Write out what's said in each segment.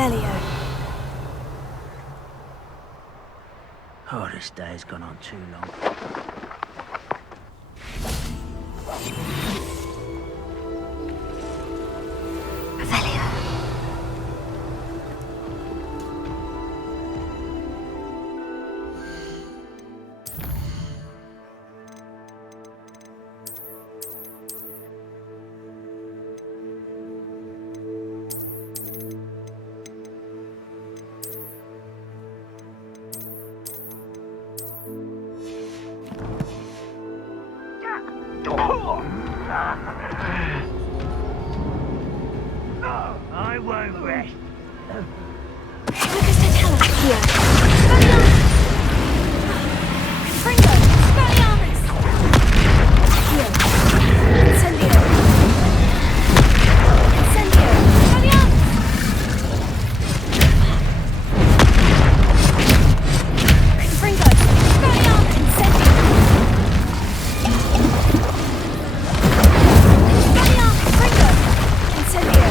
Revelio. Oh, this day's gone on too long. Revelio. I won't rest. Lucas de Tella, here. Spanialis! Fringo, Spanialis! Here. Incendio. Incendio, Spanialis! Fringo, Spanialis! Incendio. Spanialis, Fringo! Incendio.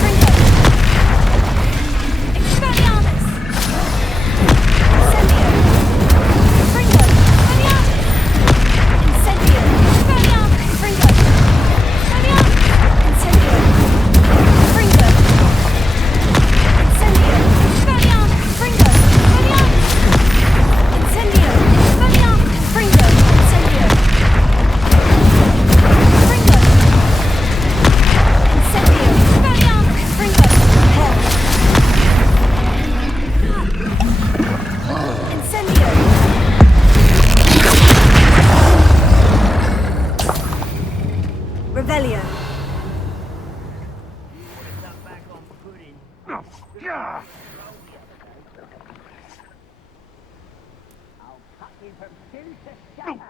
Fringo. Expelliarmus! Incendio! Fringo! Expelliarmus! Incendio! Expelliarmus! Fringo! Expelliarmus! Incendio! Fringo! Incendio! Expelliarmus! Fringo! Expelliarmus! Incendio! Expelliarmus! Fringo! Incendio! Fringo! Incendio! Expelliarmus! Fringo! Hell! Incendio! Revelio. I'll cut you from skin to shadow.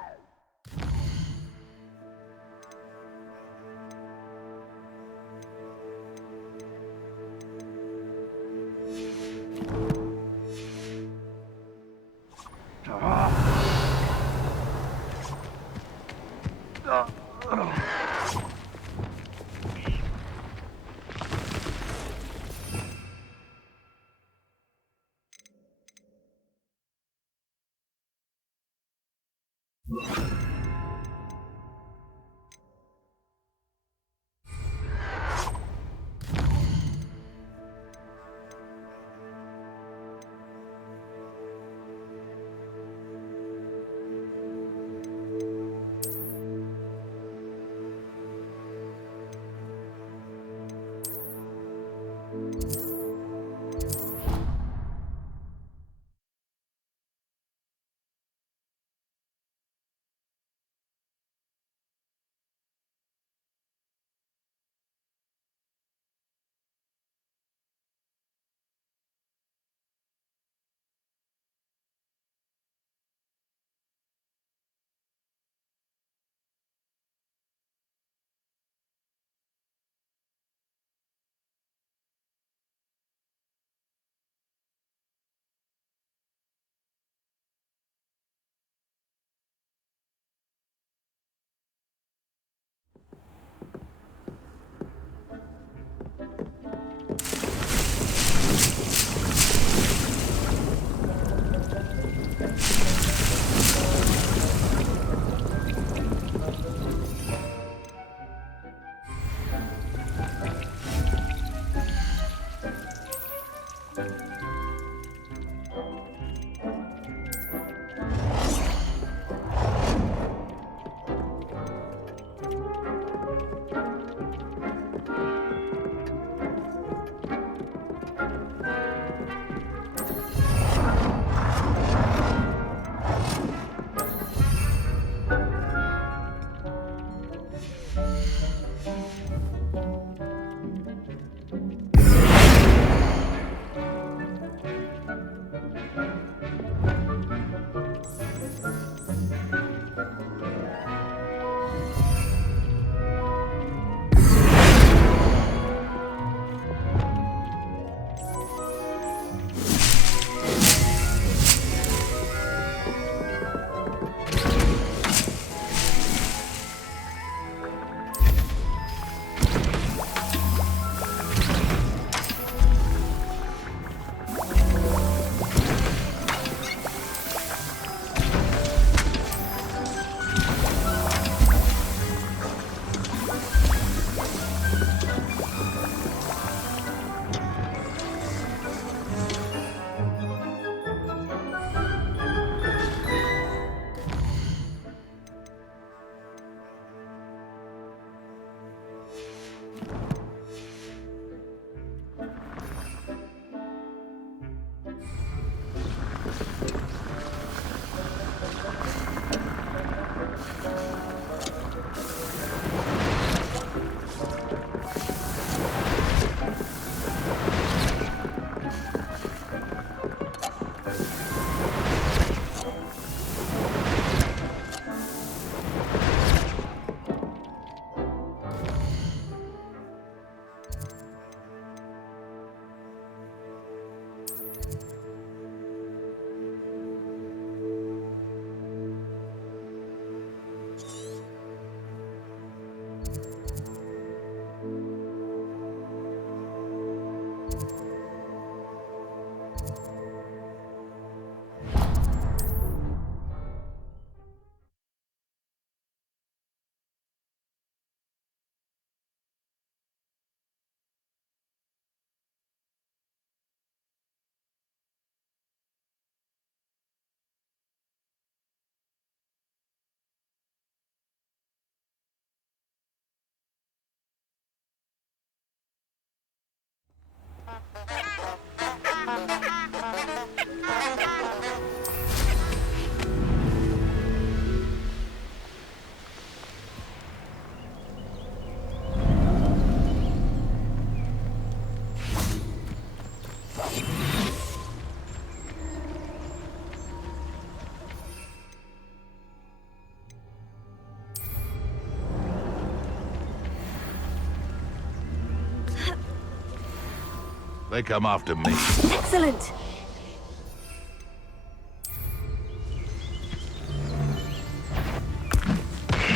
They come after me. Excellent.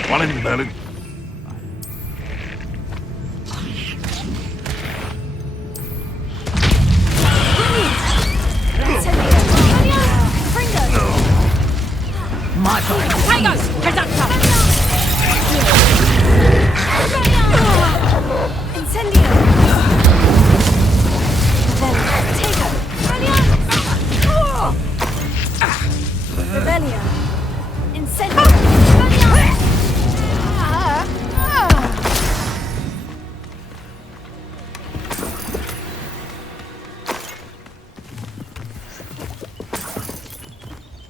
One in Berlin. My turn. Tigers! Presenta! Incendio! Rebellion! Incendio!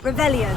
Rebellion!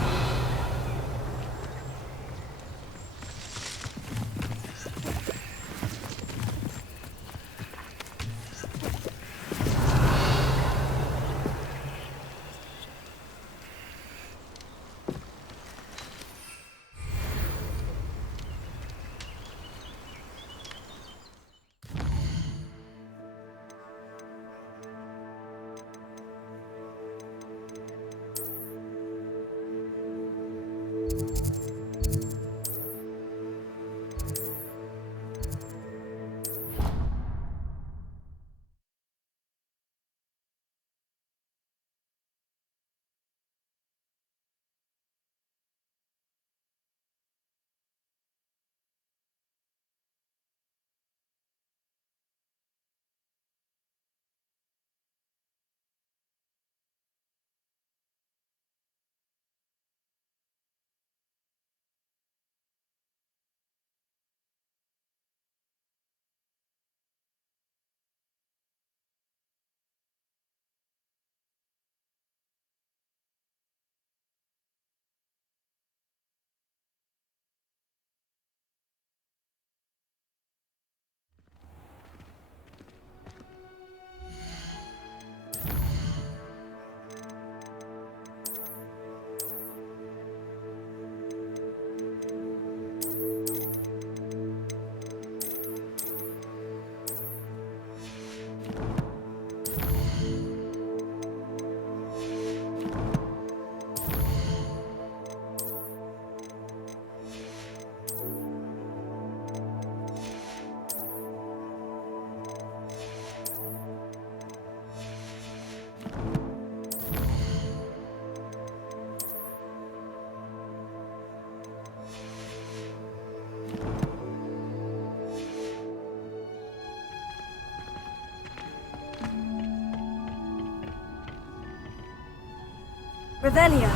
Rebellion!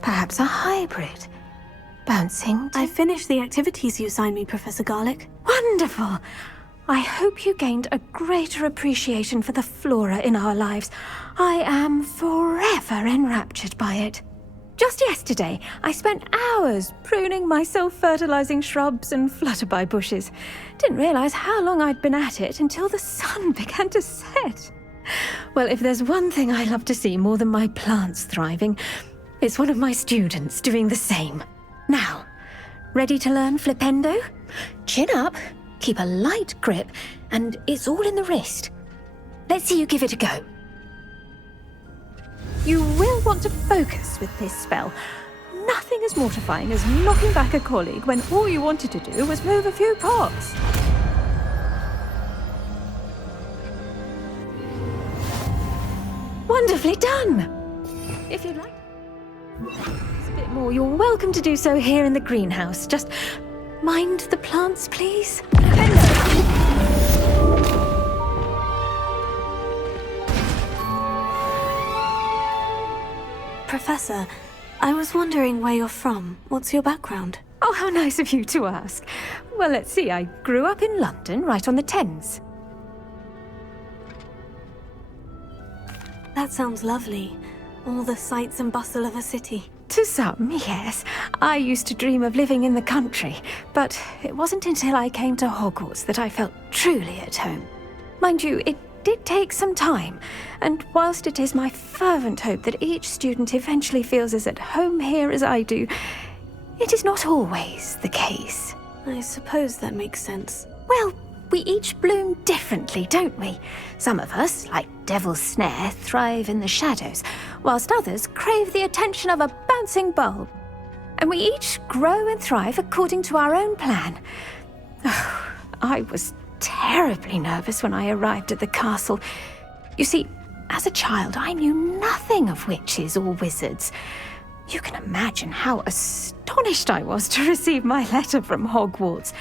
Perhaps a hybrid. Bouncing. I finished the activities you assigned me, Professor Garlick. Wonderful! I hope you gained a greater appreciation for the flora in our lives. I am forever enraptured by it. Just yesterday, I spent hours pruning my self-fertilizing shrubs and flutterby bushes. Didn't realize how long I'd been at it until the sun began to set. Well, if there's one thing I love to see more than my plants thriving, it's one of my students doing the same. Now, ready to learn flipendo? Chin up, keep a light grip, and it's all in the wrist. Let's see you give it a go. You will want to focus with this spell. Nothing as mortifying as knocking back a colleague when all you wanted to do was move a few pots. Wonderfully done! If you'd like a bit more, you're welcome to do so here in the greenhouse. Just mind the plants, please. Professor, I was wondering where you're from. What's your background? Oh, how nice of you to ask. Well, let's see. I grew up in London, right on the Thames. That sounds lovely. All the sights and bustle of a city. To some, yes. I used to dream of living in the country, but it wasn't until I came to Hogwarts that I felt truly at home. Mind you, it did take some time, and whilst it is my fervent hope that each student eventually feels as at home here as I do, it is not always the case. I suppose that makes sense. Well, we each bloom differently, don't we? Some of us, like Devil's Snare, thrive in the shadows, whilst others crave the attention of a bouncing bulb. And we each grow and thrive according to our own plan. Oh, I was terribly nervous when I arrived at the castle. You see, as a child, I knew nothing of witches or wizards. You can imagine how astonished I was to receive my letter from Hogwarts.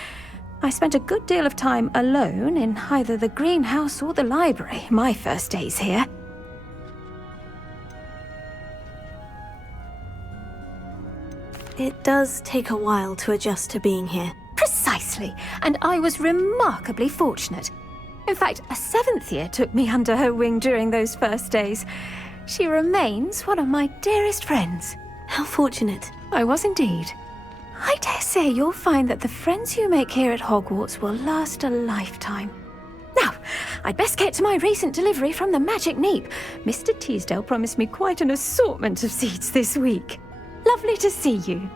I spent a good deal of time alone in either the greenhouse or the library my first days here. It does take a while to adjust to being here. Precisely, and I was remarkably fortunate. In fact, a 7th year took me under her wing during those first days. She remains one of my dearest friends. How fortunate. I was indeed. I dare say you'll find that the friends you make here at Hogwarts will last a lifetime. Now, I'd best get to my recent delivery from the Magic Neep. Mr. Teasdale promised me quite an assortment of seeds this week. Lovely to see you.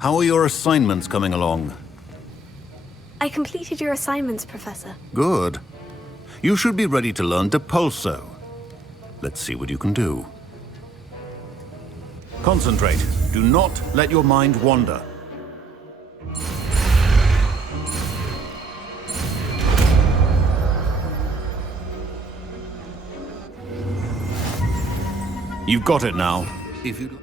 How are your assignments coming along? I completed your assignments, Professor. Good. You should be ready to learn Depulso. Let's see what you can do. Concentrate. Do not let your mind wander. You've got it now. If you...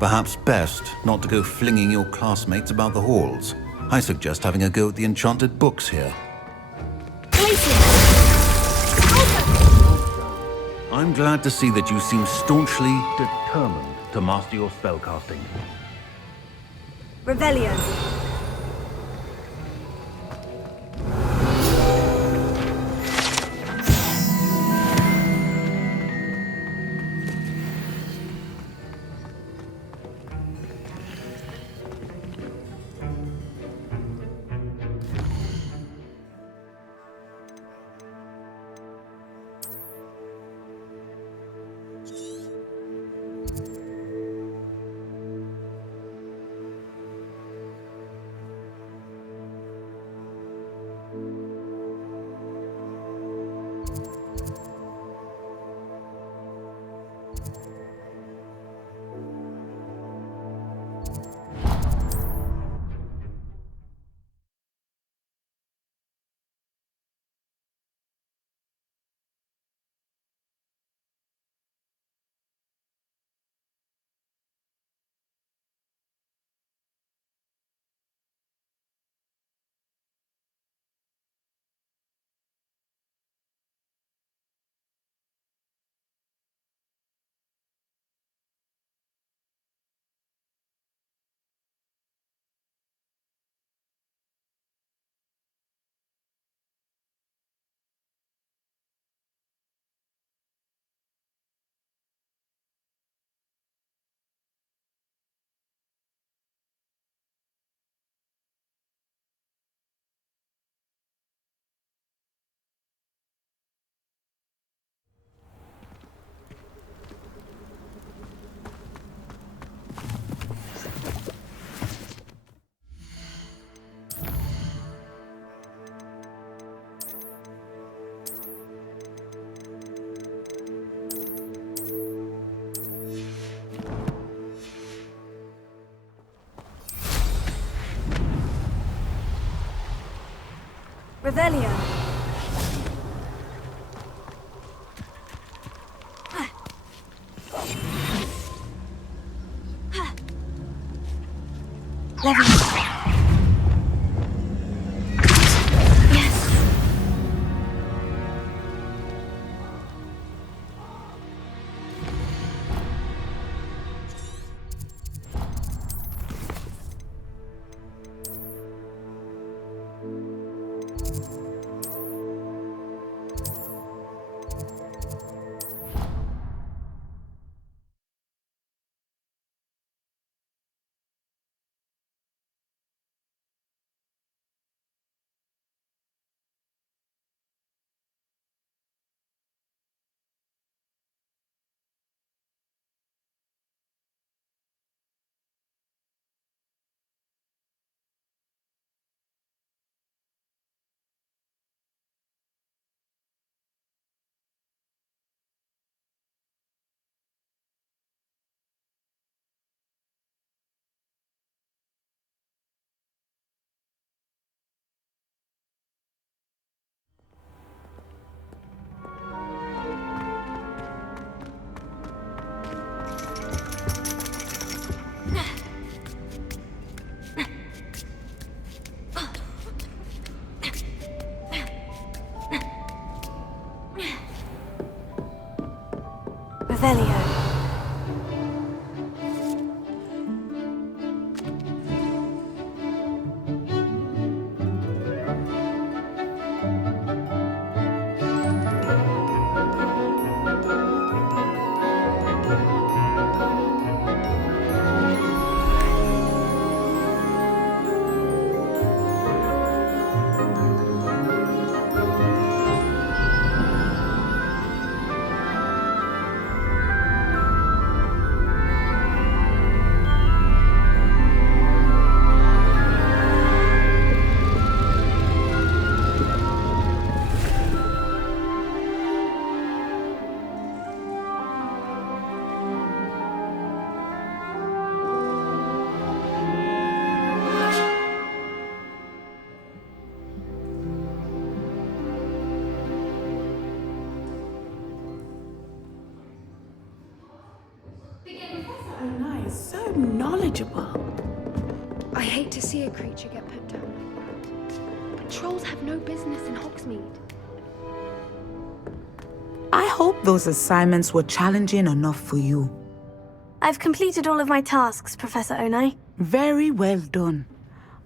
Perhaps best not to go flinging your classmates about the halls. I suggest having a go at the enchanted books here. I'm glad to see that you seem staunchly Determined to master your spellcasting. Revelio. Revelio. Levin. Yes. Revelio. So knowledgeable. I hate to see a creature get put down like that. But trolls have no business in Hogsmeade. I hope those assignments were challenging enough for you. I've completed all of my tasks, Professor Onai. Very well done.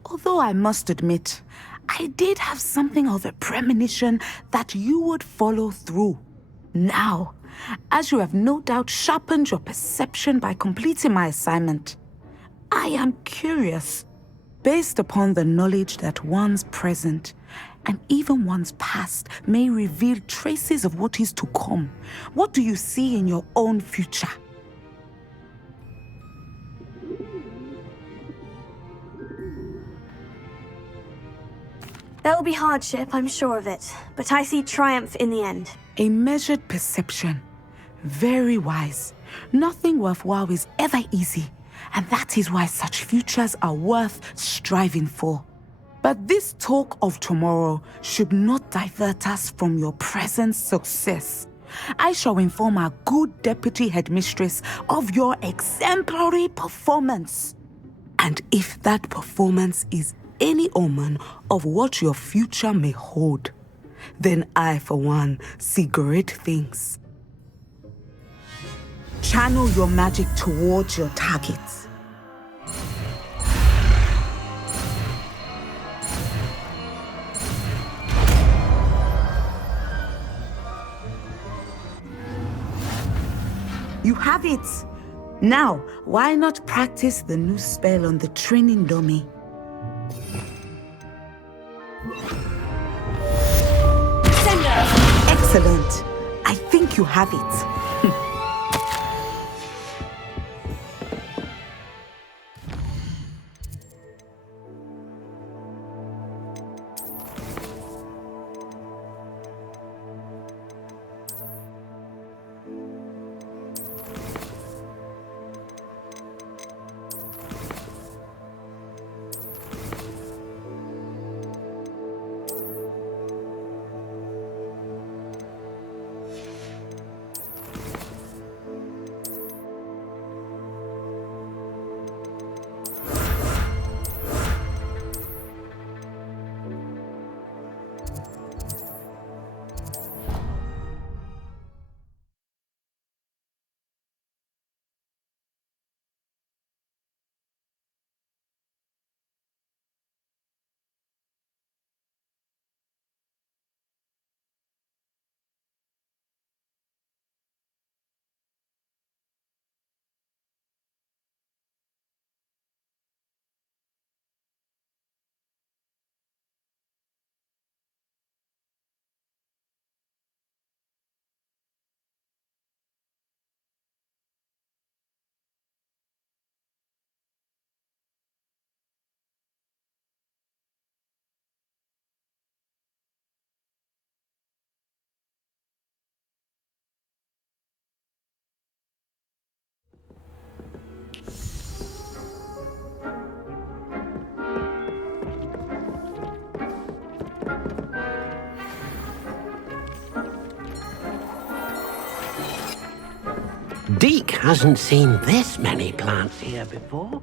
Although I must admit, I did have something of a premonition that you would follow through. Now, as you have no doubt sharpened your perception by completing my assignment, I am curious, based upon the knowledge that one's present and even one's past may reveal traces of what is to come. What do you see in your own future? There will be hardship, I'm sure of it, but I see triumph in the end. A measured perception. Very wise. Nothing worthwhile is ever easy, and that is why such futures are worth striving for. But this talk of tomorrow should not divert us from your present success. I shall inform our good deputy headmistress of your exemplary performance. And if that performance is any omen of what your future may hold, then I, for one, see great things. Channel your magic towards your targets. You have it! Now, why not practice the new spell on the training dummy? Excellent. I think you have it. Zeke hasn't seen this many plants here before.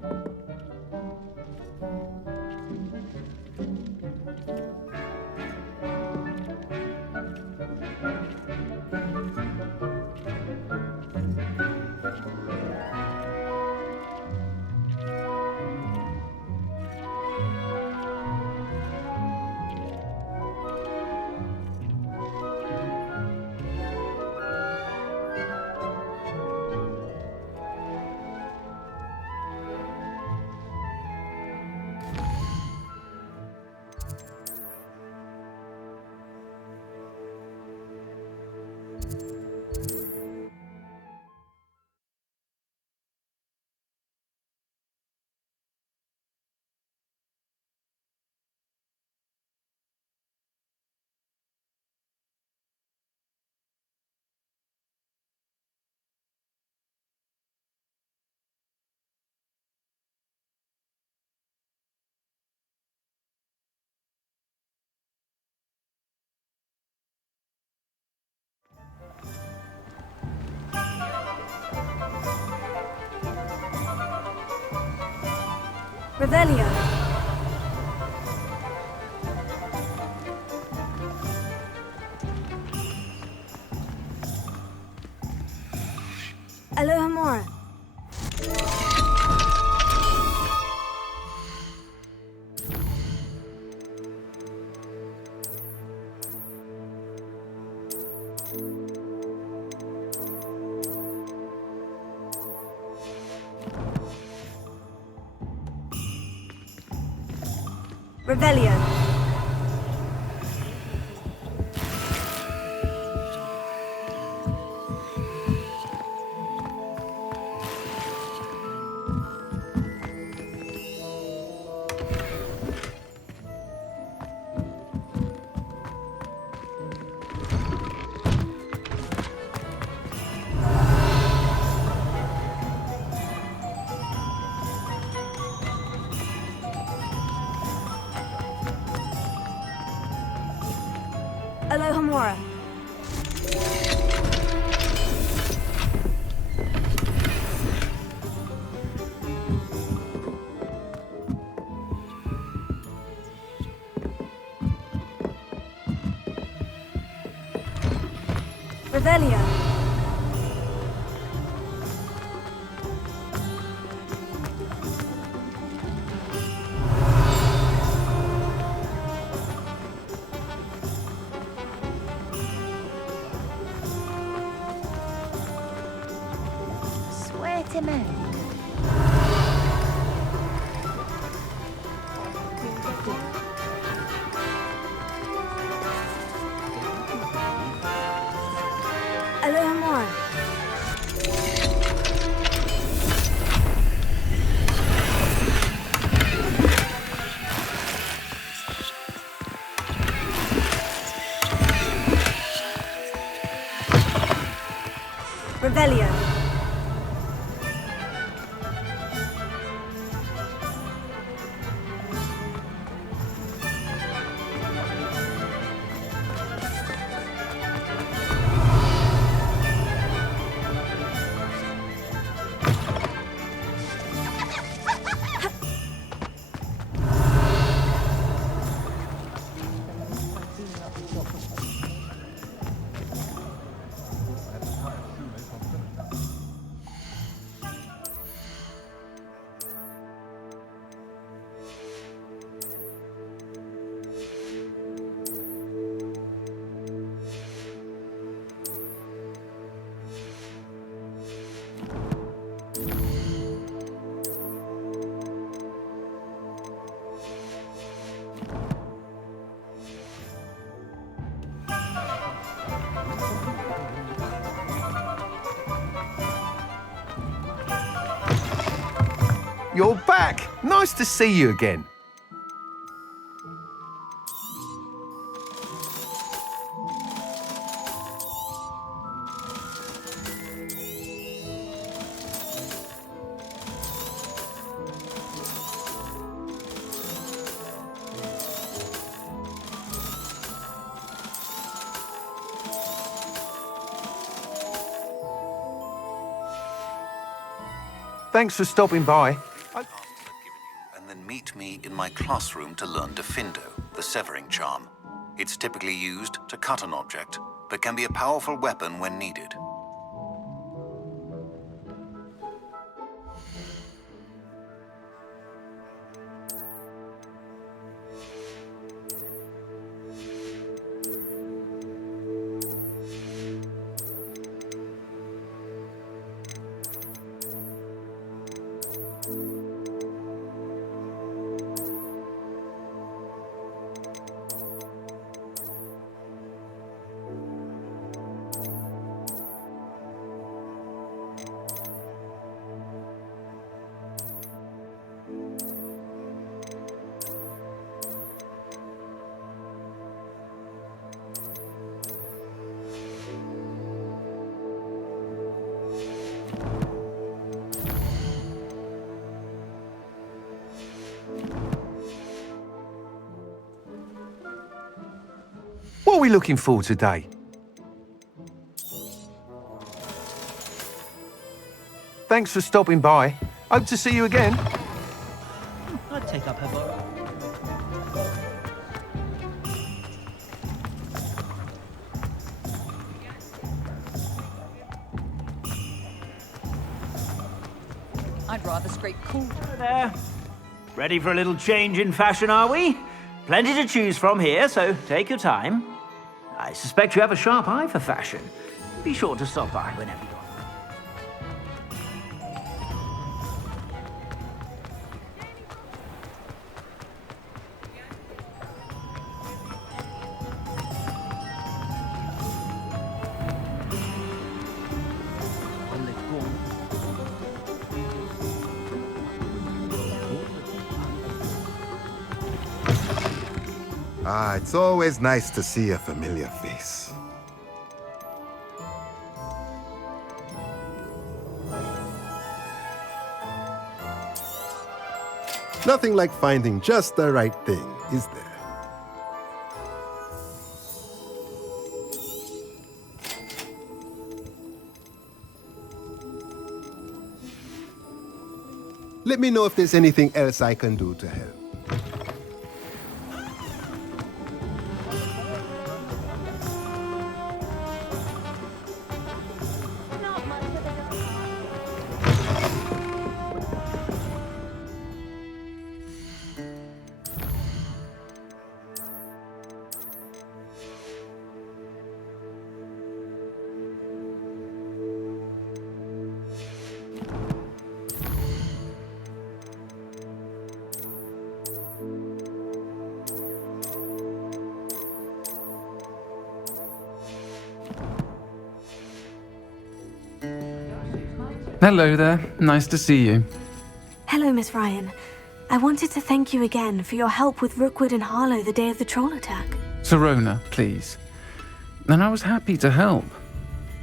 Revelio. Alohomora. Revelio. Alohomora. Revelio. Swear to me. Alohomora. Revelio. You're back! Nice to see you again. Thanks for stopping by. And then meet me in my classroom to learn Defindo, the severing charm. It's typically used to cut an object, but can be a powerful weapon when needed. What are we looking for today? Thanks for stopping by. Hope to see you again. I'd take up her borrow. I'd rather scrape cool. There. Ready for a little change in fashion, are we? Plenty to choose from here, so take your time. I suspect you have a sharp eye for fashion. Be sure to stop by whenever you want. Ah, it's always nice to see a familiar face. Nothing like finding just the right thing, is there? Let me know if there's anything else I can do to help. Hello there. Nice to see you. Hello, Miss Ryan. I wanted to thank you again for your help with Rookwood and Harlow the day of the troll attack. Serona, please. And I was happy to help.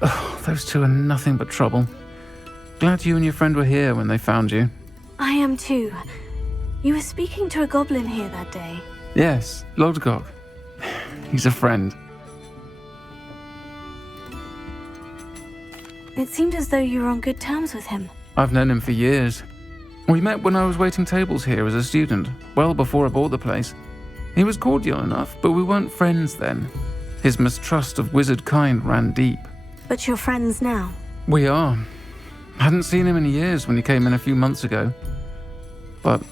Oh, those two are nothing but trouble. Glad you and your friend were here when they found you. I am too. You were speaking to a goblin here that day. Yes, Lodgok. He's a friend. It seemed as though you were on good terms with him. I've known him for years. We met when I was waiting tables here as a student, well before I bought the place. He was cordial enough, but we weren't friends then. His mistrust of wizard kind ran deep. But you're friends now. We are. Hadn't seen him in years when he came in a few months ago. But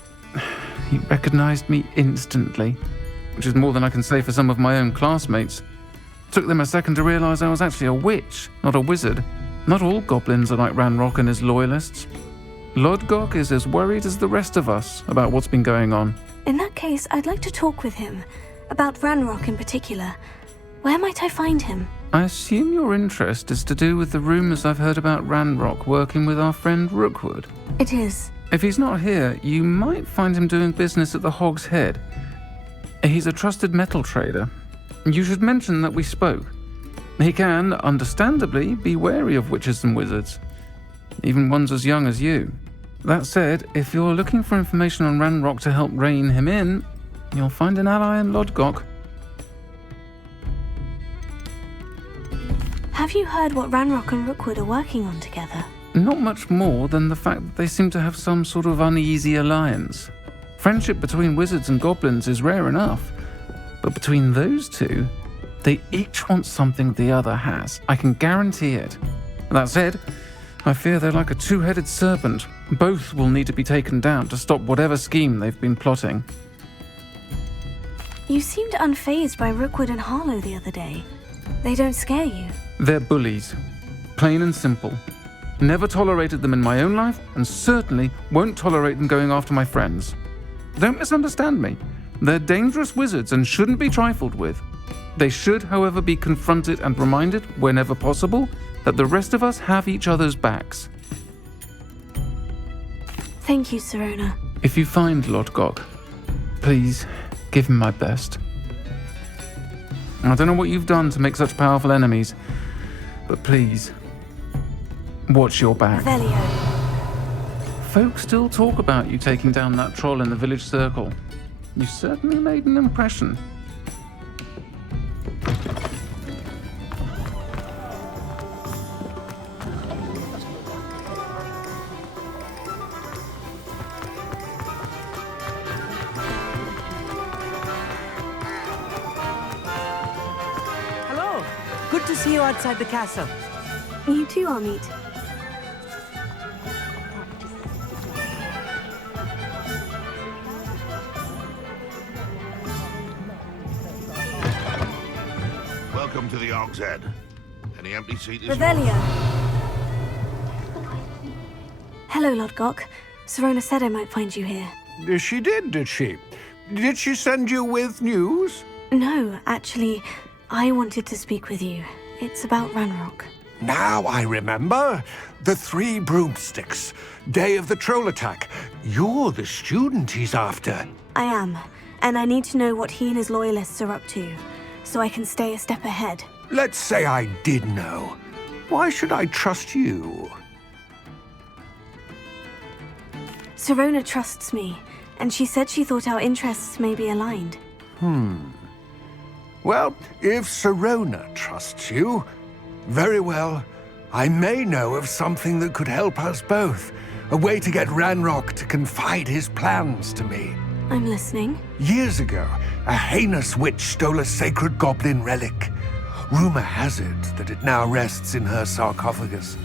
he recognized me instantly, which is more than I can say for some of my own classmates. Took them a second to realize I was actually a witch, not a wizard. Not all goblins are like Ranrock and his loyalists. Lodgok is as worried as the rest of us about what's been going on. In that case, I'd like to talk with him. About Ranrock in particular. Where might I find him? I assume your interest is to do with the rumors I've heard about Ranrock working with our friend Rookwood. It is. If he's not here, you might find him doing business at the Hog's Head. He's a trusted metal trader. You should mention that we spoke. He can, understandably, be wary of witches and wizards, even ones as young as you. That said, if you're looking for information on Ranrock to help rein him in, you'll find an ally in Lodgok. Have you heard what Ranrock and Rookwood are working on together? Not much more than the fact that they seem to have some sort of uneasy alliance. Friendship between wizards and goblins is rare enough, but between those two, they each want something the other has. I can guarantee it. That said, I fear they're like a two-headed serpent. Both will need to be taken down to stop whatever scheme they've been plotting. You seemed unfazed by Rookwood and Harlow the other day. They don't scare you. They're bullies. Plain and simple. Never tolerated them in my own life, and certainly won't tolerate them going after my friends. Don't misunderstand me. They're dangerous wizards and shouldn't be trifled with. They should, however, be confronted and reminded, whenever possible, that the rest of us have each other's backs. Thank you, Serona. If you find Lord Gok, please give him my best. I don't know what you've done to make such powerful enemies, but please, watch your back. Revelio. Folk still talk about you taking down that troll in the village circle. You certainly made an impression. Hello. Good to see you outside the castle. You too, Amit. Welcome to the Og's Head. Any empty seat is Revelio. Hello, Lord Gok. Serona said I might find you here. She did she? Did she send you with news? No, actually, I wanted to speak with you. It's about Ranrock. Now I remember. The 3 broomsticks. Day of the troll attack. You're the student he's after. I am, and I need to know what he and his loyalists are up to, so I can stay a step ahead. Let's say I did know. Why should I trust you? Serona trusts me, and she said she thought our interests may be aligned. Well, if Serona trusts you, very well. I may know of something that could help us both. A way to get Ranrock to confide his plans to me. I'm listening. Years ago, a heinous witch stole a sacred goblin relic. Rumor has it that it now rests in her sarcophagus,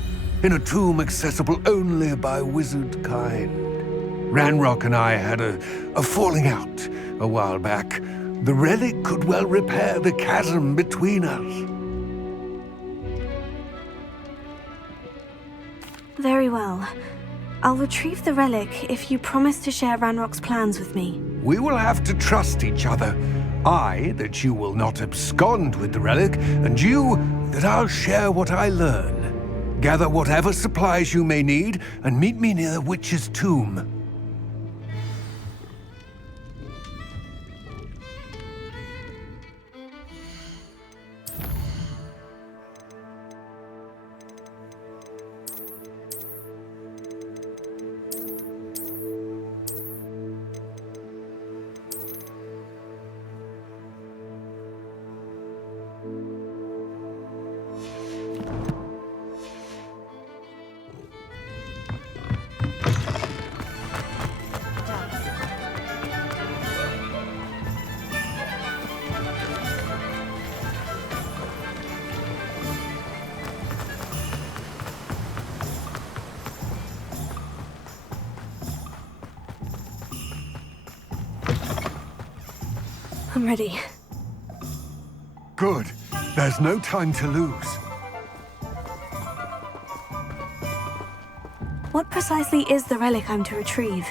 in a tomb accessible only by wizard kind. Ranrock and I had a falling out a while back. The relic could well repair the chasm between us. Very well. I'll retrieve the relic if you promise to share Ranrock's plans with me. We will have to trust each other. I, that you will not abscond with the relic, and you, that I'll share what I learn. Gather whatever supplies you may need, and meet me near the witch's tomb. I'm ready. Good. There's no time to lose. What precisely is the relic I'm to retrieve?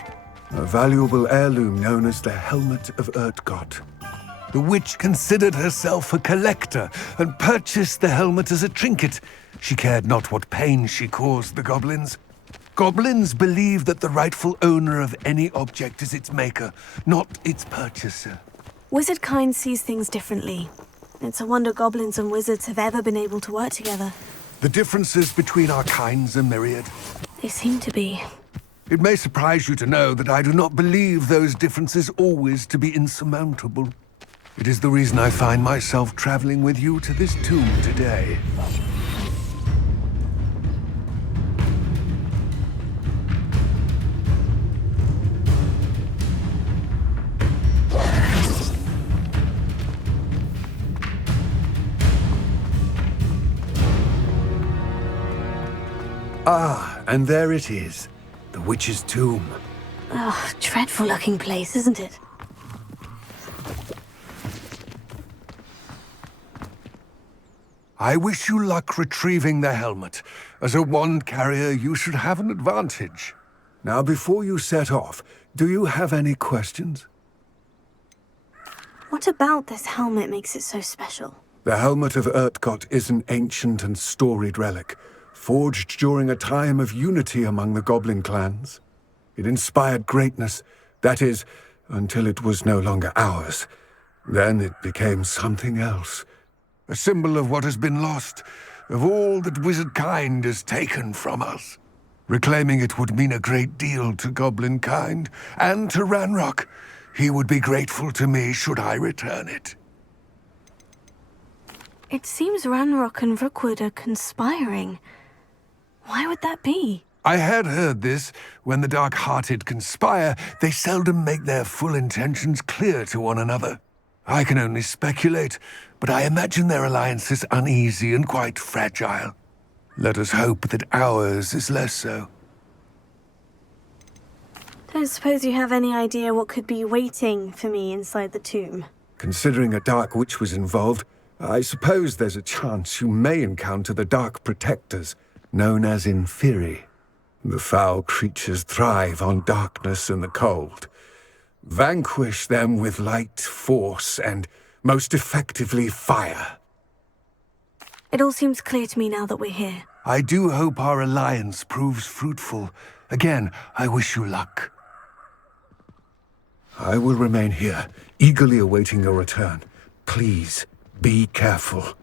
A valuable heirloom known as the Helmet of Urtgott. The witch considered herself a collector and purchased the helmet as a trinket. She cared not what pain she caused the goblins. Goblins believe that the rightful owner of any object is its maker, not its purchaser. Wizard kind sees things differently. It's a wonder goblins and wizards have ever been able to work together. The differences between our kinds are myriad. They seem to be. It may surprise you to know that I do not believe those differences always to be insurmountable. It is the reason I find myself traveling with you to this tomb today. Ah, and there it is. The witch's tomb. Ugh, dreadful looking place, isn't it? I wish you luck retrieving the helmet. As a wand carrier, you should have an advantage. Now, before you set off, do you have any questions? What about this helmet makes it so special? The helmet of Urtkot is an ancient and storied relic, forged during a time of unity among the goblin clans. It inspired greatness, that is, until it was no longer ours. Then it became something else. A symbol of what has been lost, of all that wizard kind has taken from us. Reclaiming it would mean a great deal to goblin kind, and to Ranrock. He would be grateful to me should I return it. It seems Ranrock and Rookwood are conspiring. Why would that be? I had heard this. When the dark-hearted conspire, they seldom make their full intentions clear to one another. I can only speculate, but I imagine their alliance is uneasy and quite fragile. Let us hope that ours is less so. Don't suppose you have any idea what could be waiting for me inside the tomb? Considering a dark witch was involved, I suppose there's a chance you may encounter the Dark Protectors, known as Inferi. The foul creatures thrive on darkness and the cold. Vanquish them with light, force, and, most effectively, fire. It all seems clear to me now that we're here. I do hope our alliance proves fruitful. Again, I wish you luck. I will remain here, eagerly awaiting your return. Please, be careful.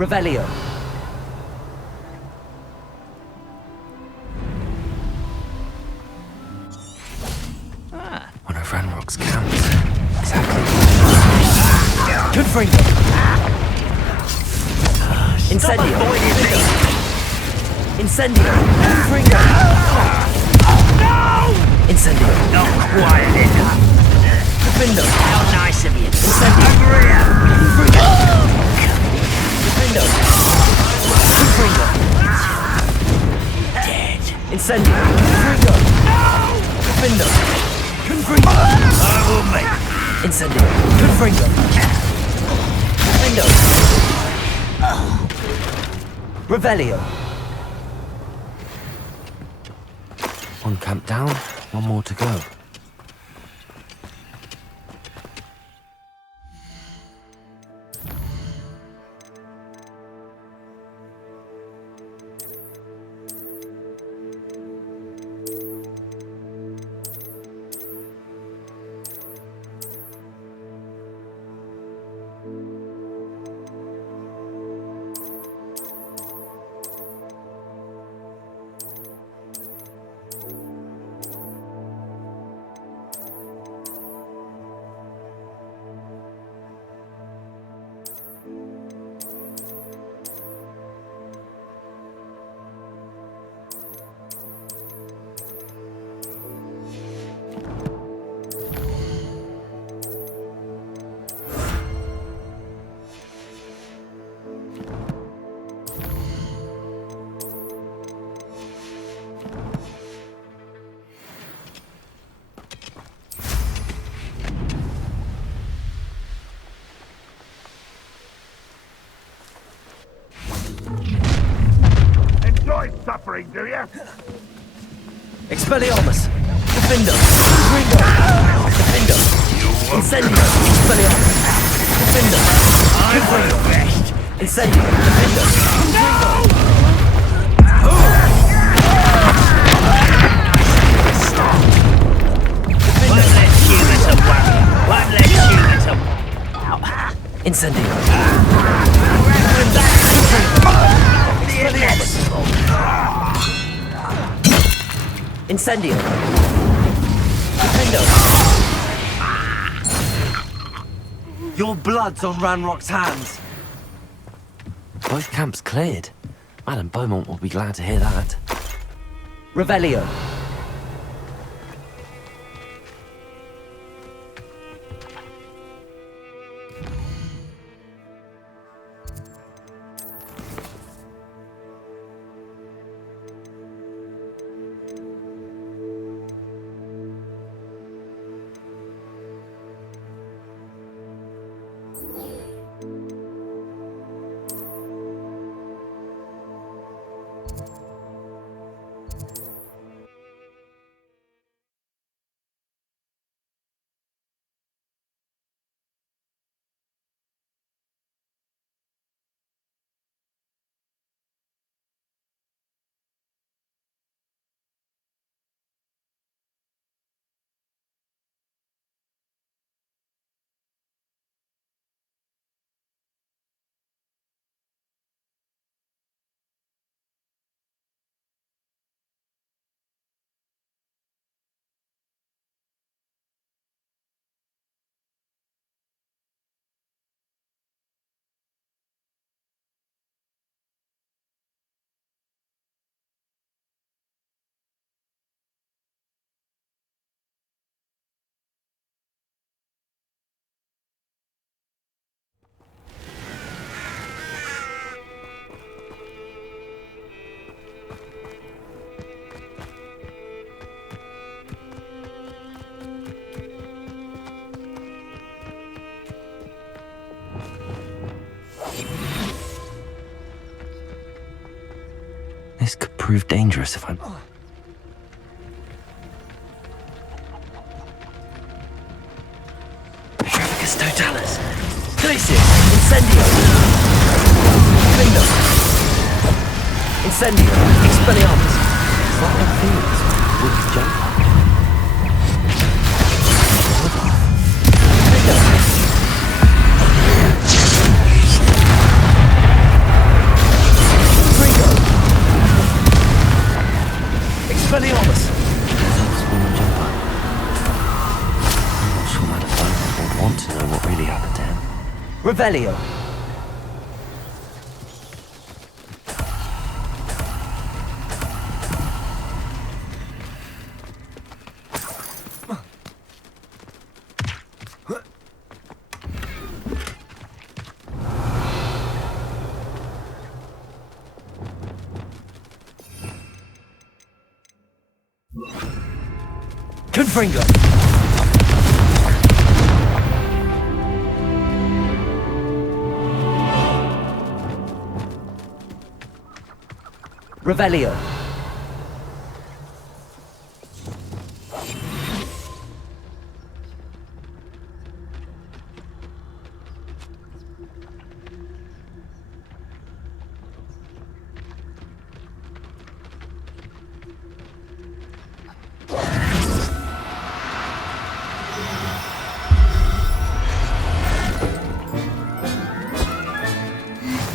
Revelio. One of Ranrock's camps. Exactly. Confringo. Incendio. Incendio. Confringo. Incendio. Not quiet. Confringo. How nice of you. Incendio. Confringo. Confringo. Confringo. Dead. Incendio. Confringo. Confringo. Confringo. I will make. Incendio. Confringo. Confringo. Revelio. One camp down, one more to go. Suffering, do you? Expelliarmus! Defendo! Confringo! Defendo! Incendio! Expelliarmus! Defendo! Confringo! Incendio! Defendo! Confringo! One less human to worry. One less human to... Incendio! Expelliarmus! Incendio! Defendo! Your blood's on Ranrock's hands! Both camps cleared. Madam Beaumont will be glad to hear that. Revelio. This could prove dangerous if I'm... Petrificus totalis! Glacius! Incendio! Defendo! Incendio! Expelliarmus! It's like no feelings. Would you jump? Defendo! Revelio. Confringo. Revelio.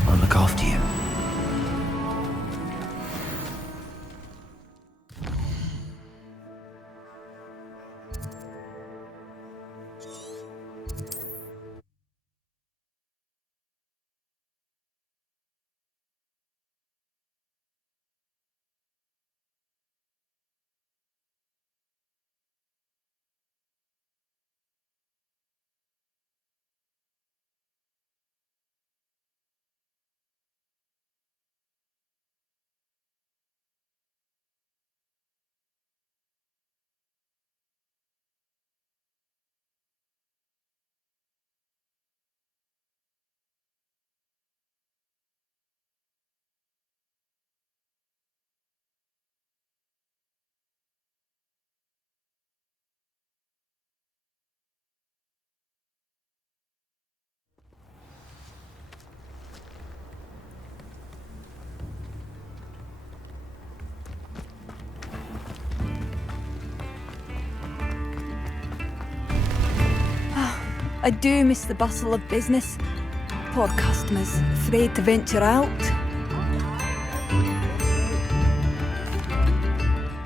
I'll look after you. I do miss the bustle of business. Poor customers, afraid to venture out.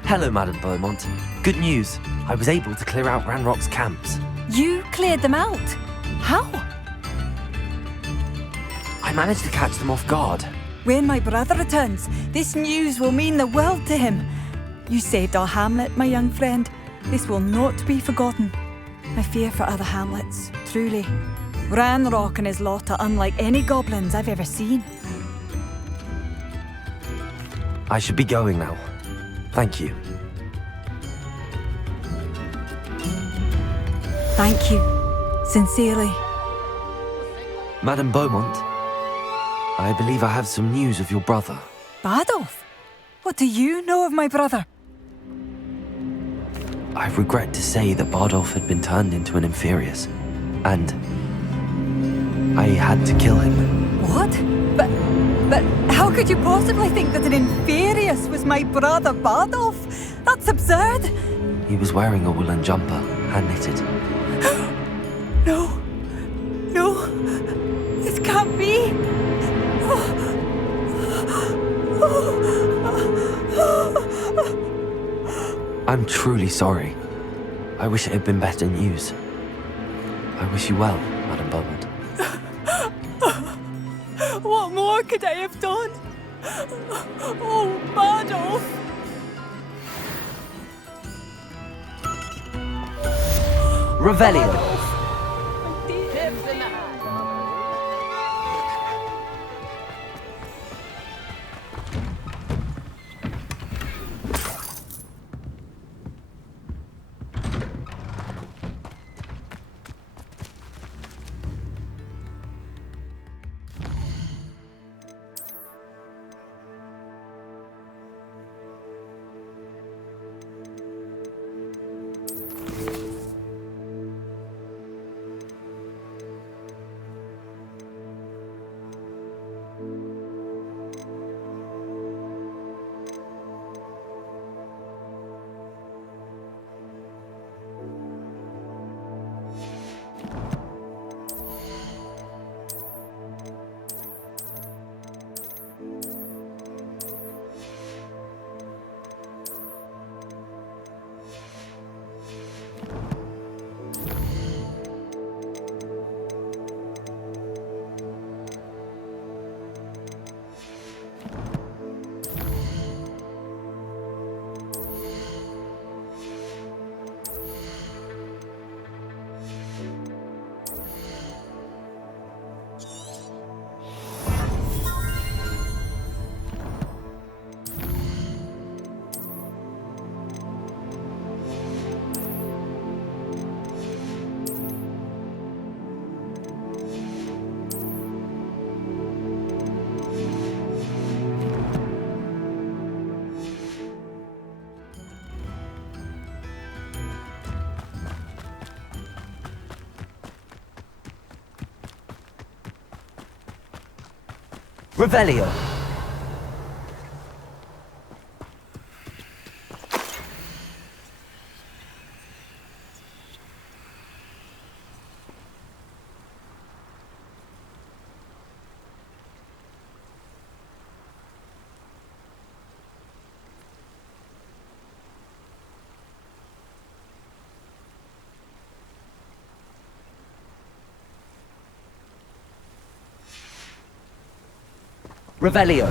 Hello, Madam Beaumont. Good news. I was able to clear out Ranrock's camps. You cleared them out? How? I managed to catch them off guard. When my brother returns, this news will mean the world to him. You saved our hamlet, my young friend. This will not be forgotten. I fear for other hamlets, truly. Ranrock and his lot are unlike any goblins I've ever seen. I should be going now. Thank you. Thank you. Sincerely. Madam Beaumont, I believe I have some news of your brother. Badolf? What do you know of my brother? I regret to say that Bardolph had been turned into an Inferius, and I had to kill him. What? But how could you possibly think that an Inferius was my brother Bardolph? That's absurd! He was wearing a woolen jumper, hand-knitted. No. No. This can't be. I'm truly sorry. I wish it had been better news. I wish you well, Madam Beaumont. What more could I have done? Oh, Bardolph! Revelio. Revelio. Revelio.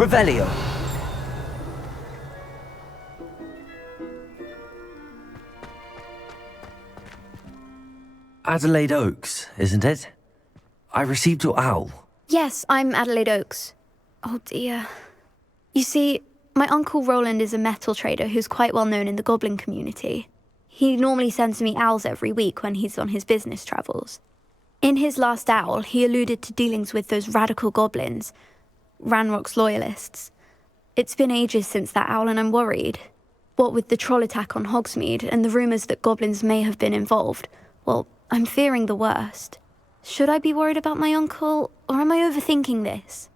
Revelio. Adelaide Oaks, isn't it? I received your owl. Yes, I'm Adelaide Oaks. Oh dear. You see, my Uncle Roland is a metal trader who's quite well known in the goblin community. He normally sends me owls every week when he's on his business travels. In his last owl, he alluded to dealings with those radical goblins, Ranrock's loyalists. It's been ages since that owl and I'm worried. What with the troll attack on Hogsmeade and the rumours that goblins may have been involved, well, I'm fearing the worst. Should I be worried about my uncle, or am I overthinking this?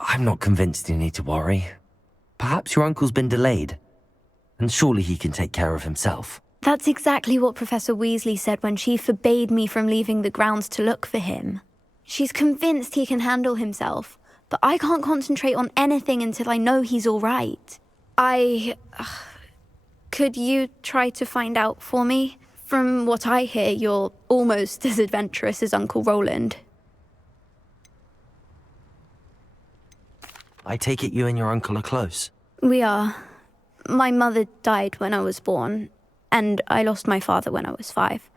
I'm not convinced you need to worry. Perhaps your uncle's been delayed, and surely he can take care of himself. That's exactly what Professor Weasley said when she forbade me from leaving the grounds to look for him. She's convinced he can handle himself, but I can't concentrate on anything until I know he's all right. Could you try to find out for me? From what I hear, you're almost as adventurous as Uncle Roland. I take it you and your uncle are close. We are. My mother died when I was born, and I lost my father when I was 5.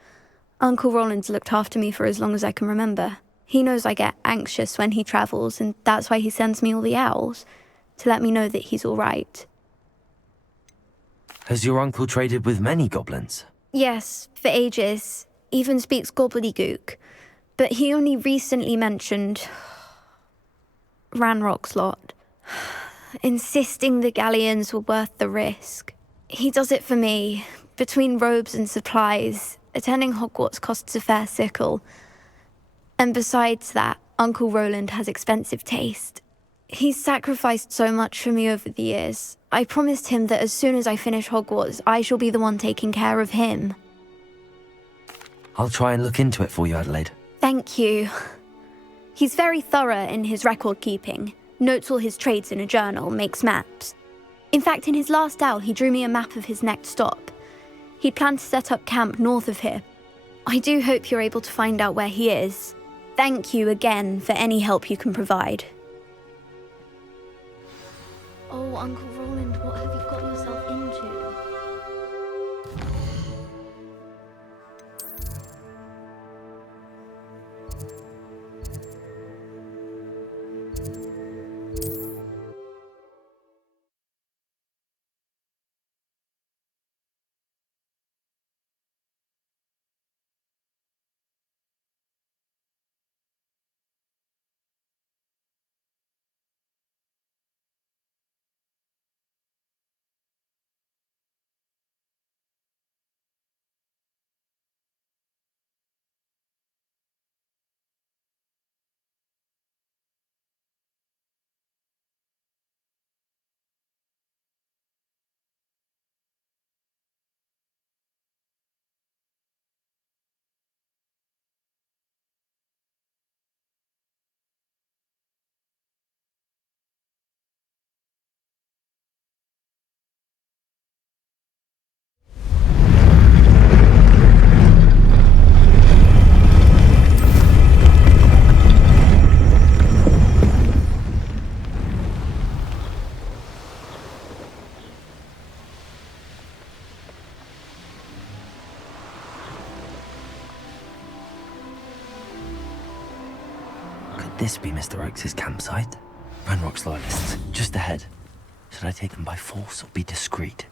Uncle Roland's looked after me for as long as I can remember. He knows I get anxious when he travels, and that's why he sends me all the owls, to let me know that he's all right. Has your uncle traded with many goblins? Yes, for ages. Even speaks gobbledygook. But he only recently mentioned Ranrock's lot, insisting the galleons were worth the risk. He does it for me. Between robes and supplies, attending Hogwarts costs a fair sickle. And besides that, Uncle Roland has expensive taste. He's sacrificed so much for me over the years. I promised him that as soon as I finish Hogwarts, I shall be the one taking care of him. I'll try and look into it for you, Adelaide. Thank you. He's very thorough in his record keeping, notes all his trades in a journal, makes maps. In fact, in his last owl, he drew me a map of his next stop. He planned to set up camp north of here. I do hope you're able to find out where he is. Thank you again for any help you can provide. Oh, Uncle Roland, what have you got yourself into? This be Mr. Oakes' campsite? Ranrock's loyalists, just ahead. Should I take them by force or be discreet?